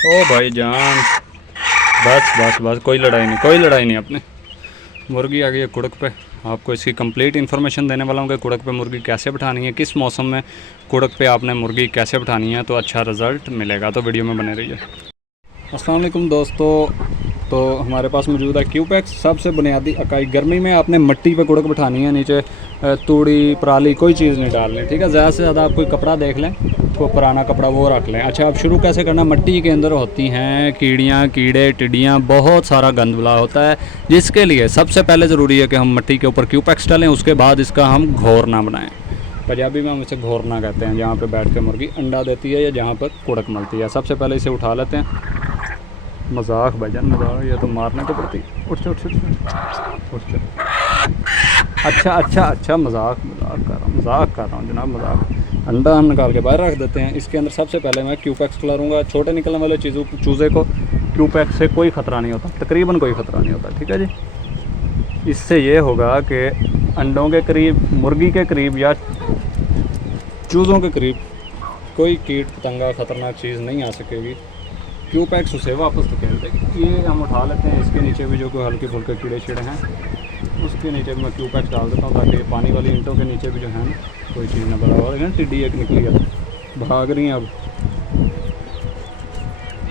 ओ भाई जान, बस बस बस, कोई लड़ाई नहीं, कोई लड़ाई नहीं। अपने मुर्गी आ गई है कुड़क पे। आपको इसकी कंप्लीट इन्फॉर्मेशन देने वाला हूँ कि कुड़क पे मुर्गी कैसे बिठानी है, किस मौसम में कुड़क पे आपने मुर्गी कैसे बिठानी है तो अच्छा रिज़ल्ट मिलेगा। तो वीडियो में बने रहिए। अस्सलाम वालेकुम दोस्तों, तो हमारे पास मौजूद है क्यूपैक्स, सबसे बुनियादी इकाई। गर्मी में आपने मिट्टी पे कुड़क बिठानी है, नीचे तूड़ी पराली कोई चीज़ नहीं डालनी, ठीक है। ज़्यादा से ज़्यादा आप कोई कपड़ा देख लें, कोई पुराना कपड़ा वो रख लें। अच्छा, अब शुरू कैसे करना। मिट्टी के अंदर होती हैं कीड़ियाँ, कीड़े, टिड्डियाँ, बहुत सारा गंदला होता है, जिसके लिए सबसे पहले ज़रूरी है कि हम मिट्टी के ऊपर क्यूपैक्स डालें। उसके बाद इसका हम घोरना बनाएँ। पंजाबी में हम इसे घोरना कहते हैं, जहाँ पे बैठ के मुर्गी अंडा देती है या जहाँ पर कुड़क मलती है। सबसे पहले इसे उठा लेते हैं। मजाक भाईजान, मजाक, ये तो मारने को पड़ती। उठ उठ उठ। अच्छा अच्छा अच्छा, मजाक कर रहा हूँ जनाब, मजाक। अंडा हम निकाल के बाहर रख देते हैं। इसके अंदर सबसे पहले मैं क्यूपैक्स खिलाऊंगा। छोटे निकलने वाले चूज़े को क्यूपैक्स से कोई ख़तरा नहीं होता, तकरीबन कोई ख़तरा नहीं होता, ठीक है जी। इससे ये होगा कि अंडों के करीब, मुर्गी के करीब या चूज़ों के करीब कोई कीट पतंगा ख़तरनाक चीज़ नहीं आ सकेगी। क्यूपैक्स उसे वापस धकेल देगी। ये हम उठा लेते हैं। इसके नीचे भी जो कोई हल्के फुल्के कीड़े शीड़े हैं, उसके नीचे भी मैं क्यूपैक्स डाल देता हूँ, ताकि पानी वाली ईंटों के नीचे भी जो है कोई चीज़ ना बड़ा हुआ है। टिड्डी एक निकली है, भाग रही हैं। अब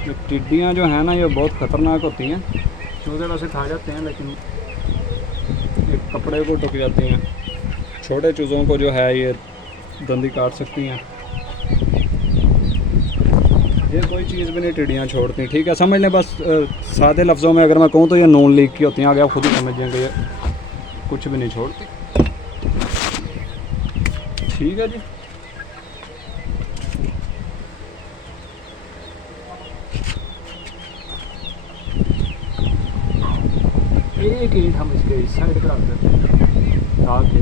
ये टिड्डियाँ जो हैं ना, ये बहुत ख़तरनाक होती हैं। चूज़े वैसे खा जाते हैं, लेकिन ये कपड़े को टुक जाती हैं। छोटे चूज़ों को जो है ये दंदी काट सकती हैं। ये कोई चीज़ भी नहीं टिड्डियाँ छोड़ती, ठीक है। समझ लें बस, सादे लफ्ज़ों में अगर मैं कहूँ तो ये नून लीक की होती हैं। आगे आप खुद ही समझ जाएंगे, ये कुछ भी नहीं छोड़ती, ठीक है जी। एक ईंट हम इसके इस साइड पर रख देते हैं, ताकि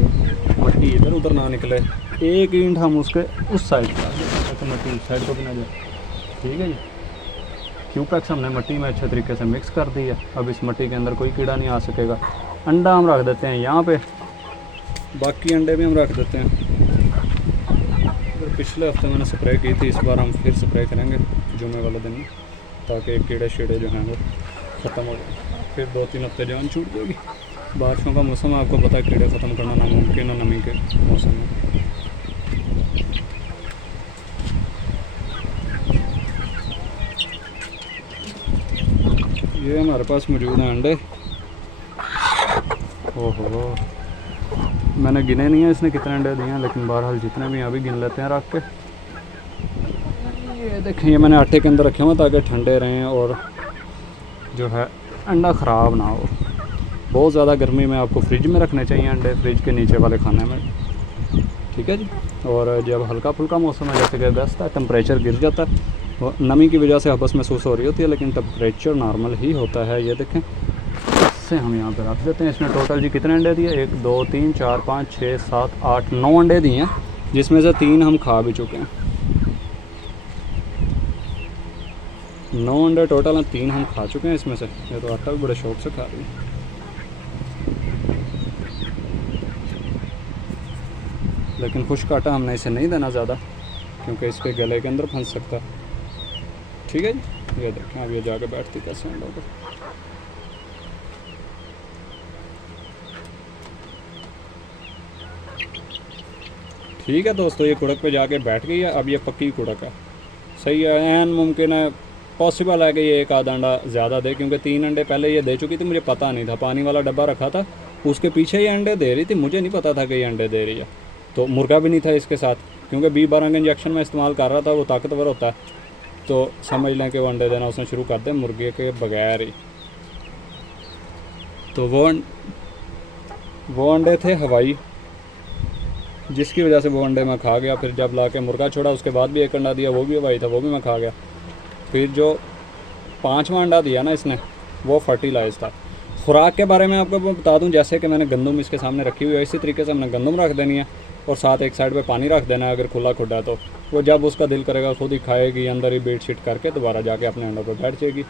मट्टी इधर उधर ना निकले। एक ईंट हम उसके उस साइड पर रख देते हैं, ताकि मट्टी उस साइड को भी ना जाए, ठीक है जी। क्यूपैक्स हमने मिट्टी में अच्छे तरीके से मिक्स कर दी है। अब इस मिट्टी के अंदर कोई कीड़ा नहीं आ सकेगा। अंडा हम रख देते हैं यहाँ पे, बाकी अंडे भी हम रख देते हैं। अगर पिछले हफ्ते मैंने स्प्रे की थी, इस बार हम फिर स्प्रे करेंगे जुमे वाले दिन, ताकि कीड़े शीड़े जो हैं वो ख़त्म हो जाए। फिर 2-3 हफ्ते जान छूट जाएगी। बारिशों का मौसम है, आपको पता है, कीड़े ख़त्म करना नामुमकिन है नमी के मौसम में। ये हमारे पास मौजूद हैं अंडे। ओहो, मैंने गिने नहीं है इसने कितने अंडे दिए हैं, लेकिन बहरहाल जितने भी हैं अभी गिन लेते हैं रख के। ये देखें, ये मैंने आटे के अंदर रखे हुए ताकि ठंडे रहें और जो है अंडा ख़राब ना हो। बहुत ज़्यादा गर्मी में आपको फ्रिज में रखने चाहिए अंडे, फ्रिज के नीचे वाले खाने में, ठीक है जी। और जब हल्का फुल्का मौसम है, जैसे कि अगस्त है, टेम्परेचर गिर जाता है, नमी की वजह से हबस महसूस हो रही होती है, लेकिन टेम्परेचर नॉर्मल ही होता है। ये देखें, इससे हम यहाँ पे रख देते हैं। इसने टोटल जी कितने अंडे दिए, 1 2 3 4 5 6 7 8 9 अंडे दिए हैं, जिसमें से 3 हम खा भी चुके हैं। 9 अंडे टोटल हैं, 3 हम खा चुके हैं इसमें से। ये तो आटा भी बड़े शौक से खा रही है। लेकिन खुश्क आटा हमने इसे नहीं देना ज़्यादा, क्योंकि इसके गले के अंदर फंस सकता, ठीक है जी। ये देखें, अब ये जाके बैठती कैसे अंडों पर। ठीक है दोस्तों, ये कुड़क पे जाके बैठ गई है। अब ये पक्की कुड़क है, सही है। एन मुमकिन है, पॉसिबल है कि ये एक आधा अंडा ज़्यादा दे, क्योंकि 3 अंडे पहले ये दे चुकी थी, मुझे पता नहीं था। पानी वाला डब्बा रखा था, उसके पीछे ये अंडे दे रही थी, मुझे नहीं पता था कि ये अंडे दे रही है। तो मुर्गा भी नहीं था इसके साथ, क्योंकि B12 का इंजेक्शन मैं इस्तेमाल कर रहा था, वो ताकतवर होता है, तो समझ लें कि वो अंडे देना उसने शुरू कर दिया मुर्गे के बगैर ही। तो वो अंडे थे हवाई, जिसकी वजह से वो अंडे मैं खा गया। फिर जब ला के मुर्गा छोड़ा, उसके बाद भी एक अंडा दिया, वो भी हवाई था, वो भी मैं खा गया। फिर जो 5वां अंडा दिया ना इसने, वो फर्टिलाइज था। खुराक के बारे में आपको बता दूं, जैसे कि मैंने गंदम इसके सामने रखी हुई है, इसी तरीके से हमने गंदम रख देनी है, और साथ एक साइड पे पानी रख देना है। अगर खुला खुदा है तो वो जब उसका दिल करेगा खुद ही खाएगी, अंदर ही बेड शीट करके दोबारा जाके अपने अंडों पर बैठ जाएगी।